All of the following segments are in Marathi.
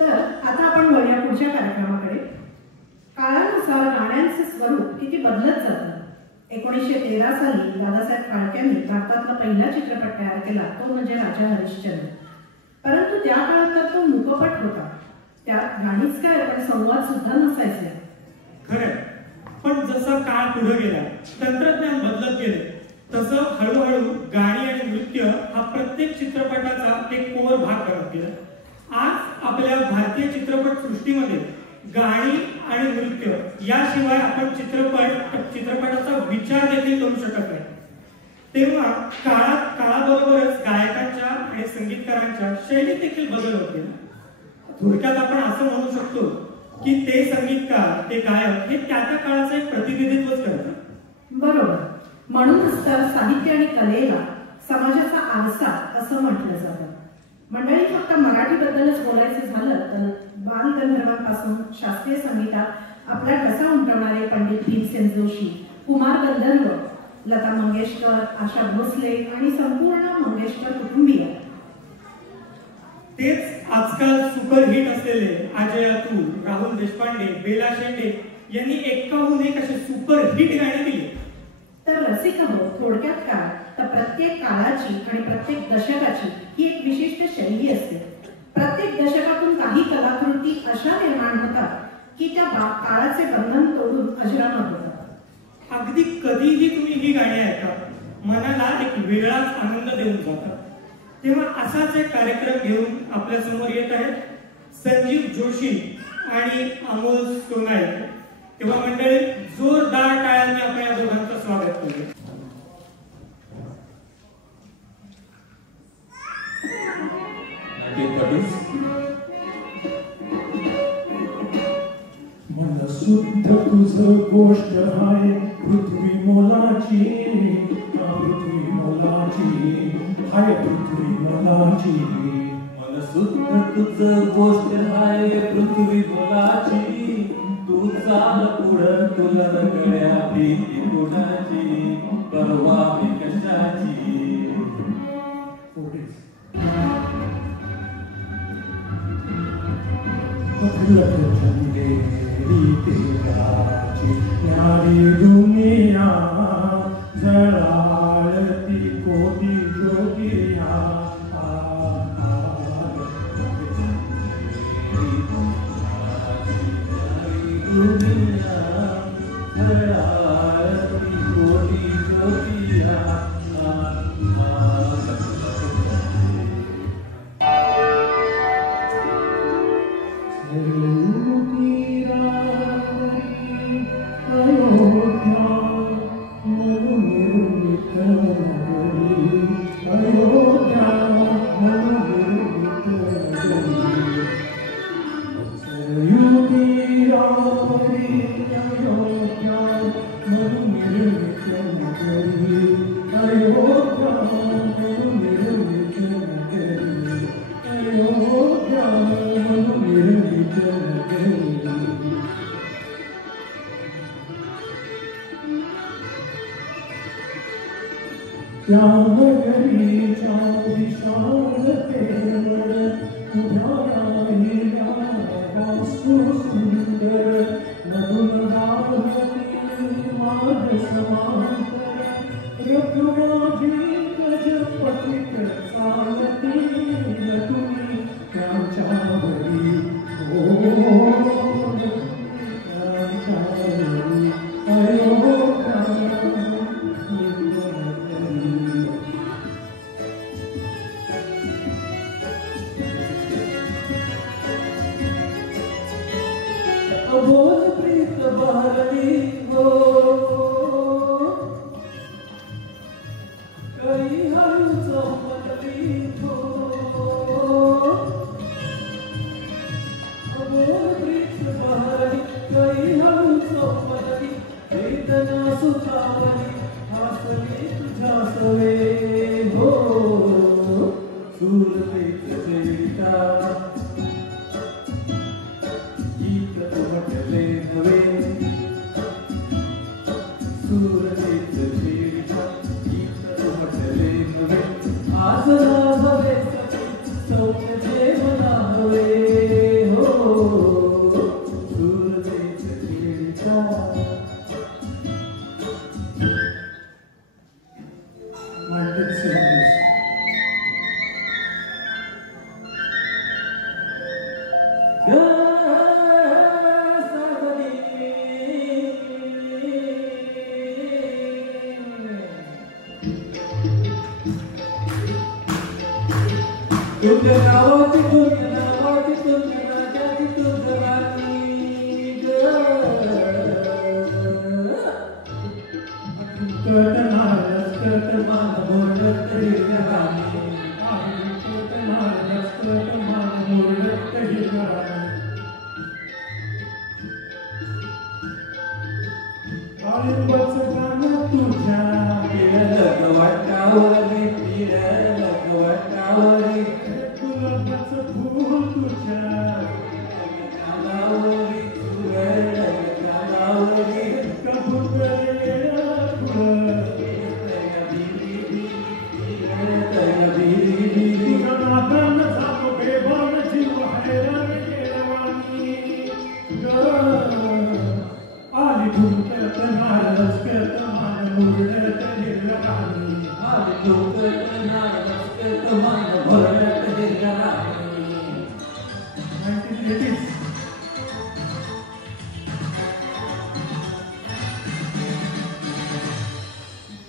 तर आता आपण वळूया पुढच्या कार्यक्रमाकडे. काळानुसार गाण्यांचे स्वरूप किती बदलत जातं. 1913 साली दादासाहेब फाळक्यांनी भारतातला पहिला चित्रपट तयार केला, तो म्हणजे राजा हरिश्चंद्र. परंतु त्या काळात तर तो मूकपट होता. त्यात गाणीच काय, पण संवाद सुद्धा नसायचे. खरंय, पण जसा काळ पुढे गेला, तंत्रज्ञान बदलत गेले, तसं हळूहळू गाणी आणि नृत्य हा प्रत्येक चित्रपटाचा एक कोर भाग बनत गेला. आज आपल्या भारतीय चित्रपट सृष्टीमध्ये गाणी आणि नृत्य याशिवाय आपण चित्रपटाचा विचार देखील करू शकत नाही. तेव्हा काळाबरोबरच गायकांच्या आणि संगीतकारांच्या शैलीत देखील बदल होते. थोडक्यात आपण असं म्हणू शकतो की ते संगीतकार, ते गायक हे त्या काळाचं एक प्रतिनिधित्वच करतात. बरोबर. म्हणूनच तर साहित्य आणि कलेला समाजाचा आरसा असं म्हटलं जातं. मंडळी, फक्त मराठीबद्दलच बोलायचं झालं तर बालगंधर्वांपासून शास्त्रीय संगीतात आपला ठसा उमटवणारे पंडित भीमसेन जोशी, कुमार गंधर्व, लता मंगेशकर, आशा भोसले आणि संपूर्ण मंगेशकर कुटुंबीय. तेच आजकाल सुपरहिट असलेले अजय अतुल, राहुल देशपांडे, बेला शेंडे यांनी एकाहून एक असे सुपरहिट गाणी दिली. तर रसिक हो, थोडक्यात काय तर प्रत्येक काळाची आणि प्रत्येक दशकाची ही एक विशिष्ट शैली असते. प्रत्येक दशकातून काही कलाकृती अशा निर्माण होतात की त्या काळाचे बंधन तोडून अजरामर होतात. अगदी कधीही तुम्ही ही गाणी ऐका, मनाला एक वेगळाच आनंद देऊन जातात. तेव्हा असाच एक कार्यक्रम घेऊन आपल्या समोर येत आहेत संजीव जोशी आणि अमोल सोनाई. तेव्हा मंडळी, जोरदार टाळ्यांनी आपण या दोघांचं स्वागत करूया. मन शुद्ध तुझ गोष्ट आहे पृथ्वी मोलाची, पृथ्वी मोलाची, हाय पृथ्वी मोलाची. मन शुद्ध तुझ गोष्ट आहे पृथ्वी मोलाची, तू चाल पुढं तुला रगड्या भीती कुणाची, परवा मी कशाची. न्यारी दुनिया जळाळती कोटी जोगिया, दुनिया जळाळती कोटी जोगिया. आज तुझ्या गावाची तुझ्या नावाची तुझ्या नात्याची तुझं राणी कट मान बोलत राणी कट मान बोलत काळिंबाचं गाणं तुझ्या लगवाटावरी लगवाटावरी गुलाबाचं फूल तुझ्या गालावरी गालावरी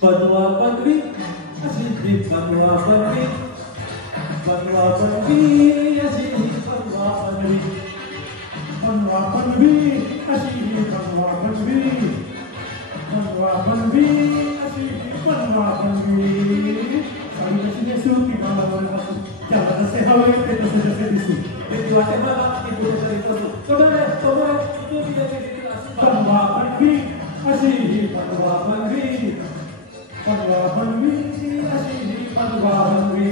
बनवा बनवी अशी ती बनवा बनवी अशी ती बनवा बनवी बनवा बनवी अशी बनवा बनवी बनवा बनवी अशी बनवा बनवी साडी कशी नेसू की मला बरं त्याला जसे हवे ते तसे जसे दिसू ते वाटे बघा की कुठेतरी करू तो बनवा बनवी अशी बनवा बनवी बनवा बनवी अशी बनवा बनवी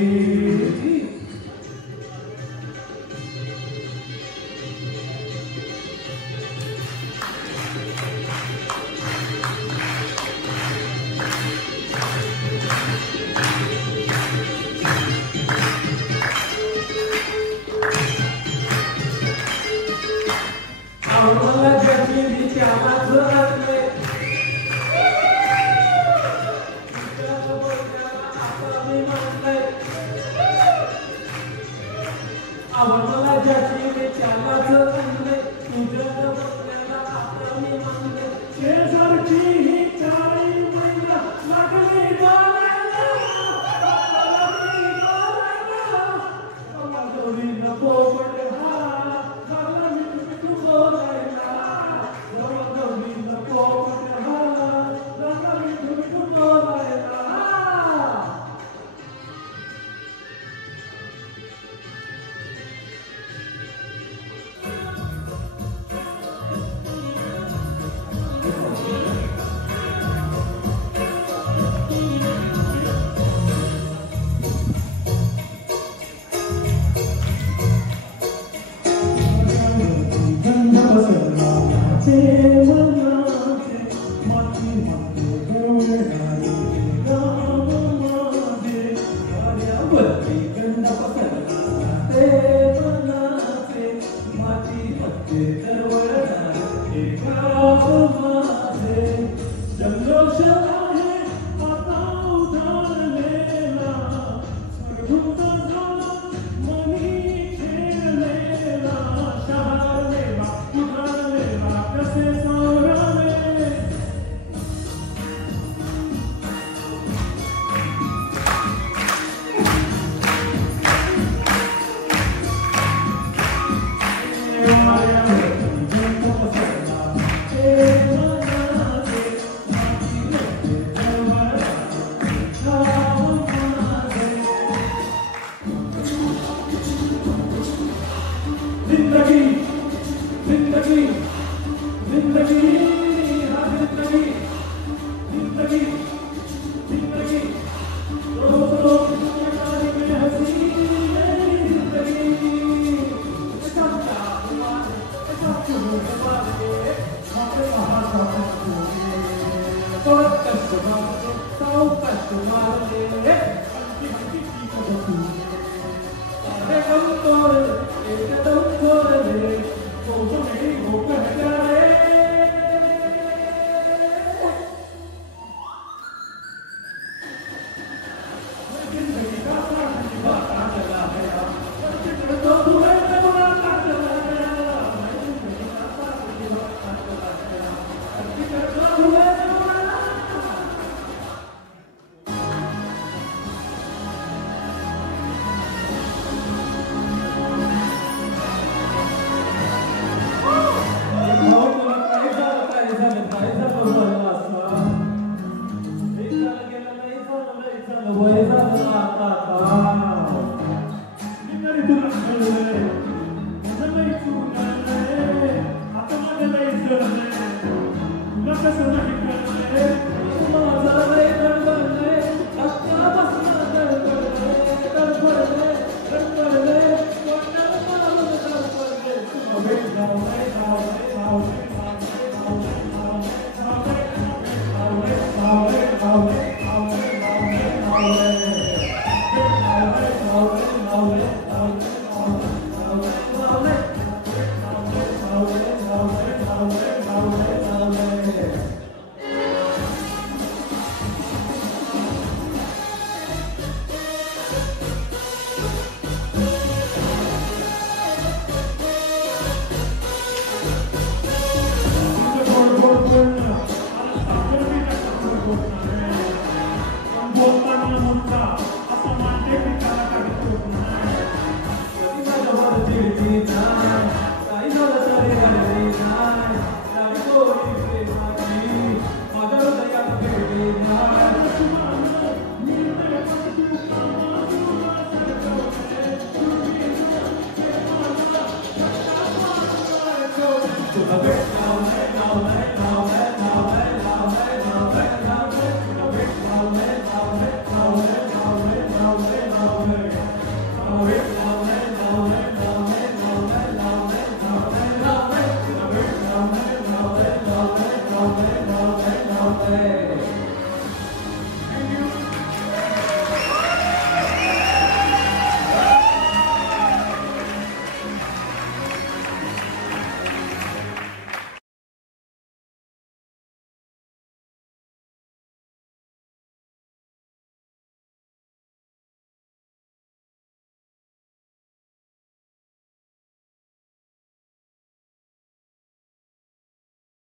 आम्हाला ज्याची मी त्याला झळकले त्याला बोलण्याला आता मी म्हणलंय वय झालं आता मी तरी तुला कळलंय माझं लई चुकलंय आता माझं लई जळलंय तुला कसं नाही कळलंय माझं लय धडधडलंय धक्कापासून धडधडलंय धडधडलंय धडधडलंय वाटलं मला धडधडलंय अबे जाऊलंय जाऊलंय जाऊलंय Hey